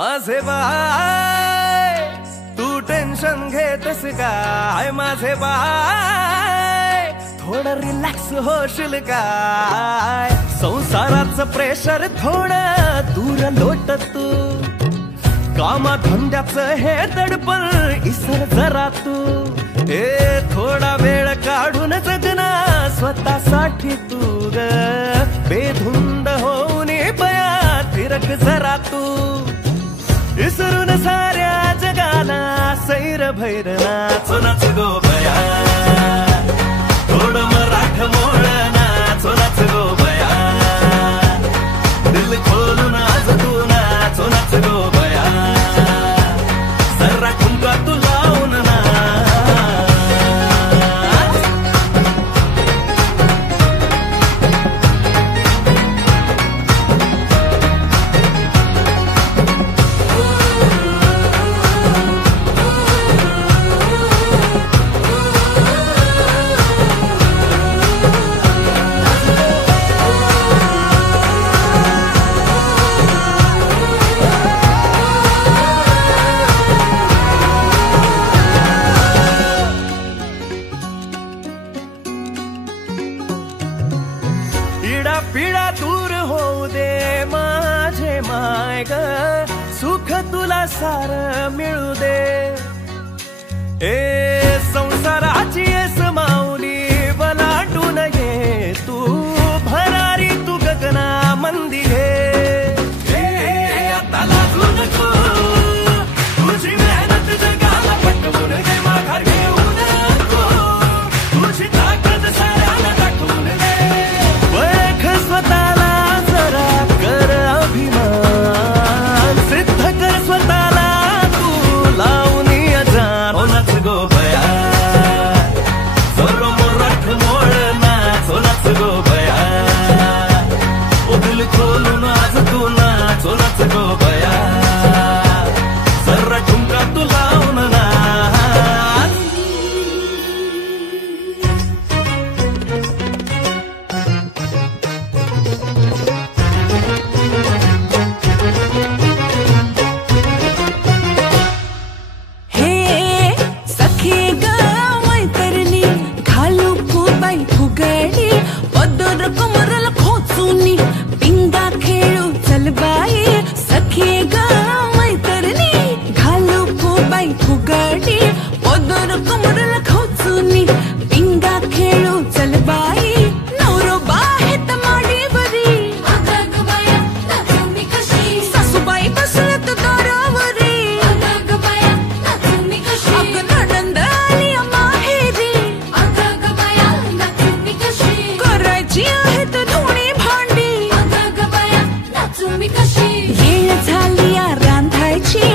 माझे बाय तू टेन्शन घेतस काय माझे बाय थोडं रिलॅक्स होशील काय संसाराचं प्रेशर थोडं दूर लोट तू कामा धंद्याचं हे दडपण इसर जरा तू थोडा वेळ काढून जगना स्वतःसाठी तू ग बेधुंद होऊन बया फिरक जरा तू विसरून साऱ्या जगाला सैर भैर नाच नाच गो बया थोडं मराठ मोळ नाच नाच गो बया दिल खोलून आज तू नाच नाच गो बया सर्रा ठुमका तू लावून पिढा दूर होऊ दे माझे माय ग सुख तुला सार मिळू दे संसाराची माऊली बलाटून ये तू भरारी तू गगना मंदी घे आता लाजू नको